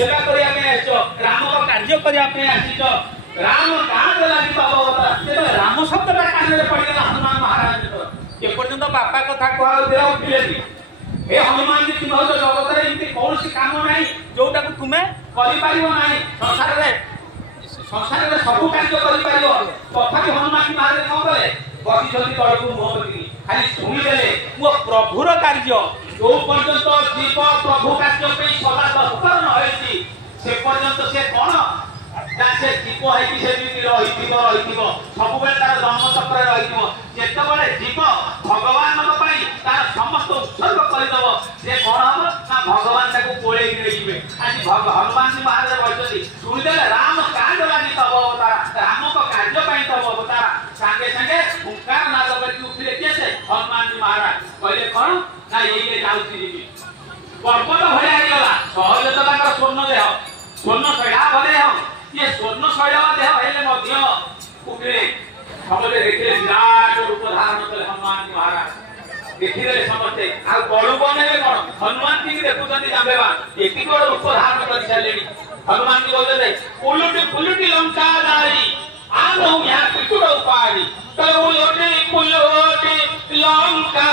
सेवा करिया पे आछो राम को कार्य करिया पे आछो राम कांड लागि अवतार से राम शब्दटा कान रे पड़िला हनुमान महाराज के पर्यंत बापा कथा कहआ दे उठिले ए हनुमान जी तुम हो जगत रे इति कौन सी काम नाही जोटा को तुमे करि पारिबो नाही संसार रे सब कार्य करि पारिबो तथापि हनुमान जी महाराज कोन कले बसी जल्दी तळकु मोहती खाली सुनी देले मो प्रभुर कार्य जो पर्यंत जीव प्रभु कार्य पे सदा तत्पर न होईची से पर्यंत से कोन से जीव है कि से रही सब बेले तार जन्म चक्र रही जेतबले जीव भगवान तार समस्त उत्सर्ग करदेव से कौन हम ना भगवान ताको कोले देबे आज हनुमान जी महाराज कहते सुनिदे राम कांड लागि तब अवतार राम को कार्य पई तब अवतार संगे संगे हुंकार नाद करके उठले कैसे हनुमान जी महाराज कहले कौन ना ये जाउती जीवी पर्वत भया गेला सहज तो ताकर स्वर्ण देह स्वर्ण सैला भले हम ये स्वर्ण शैला देह हेले मध्य उठले सबले देखले विराट रूप धारण कले हनुमान जी महाराज देखिले समझते आ बड़ू बनेले कोन हनुमान जी देखुछन्ती जाबेबा एति बड़ रूप धारण करि छलेनी हनुमान जी बोलले उलुटी फुलुटी लंका दाई आनो या पिटुड़ उपाड़ी तो उलुटी फुलुटी लंका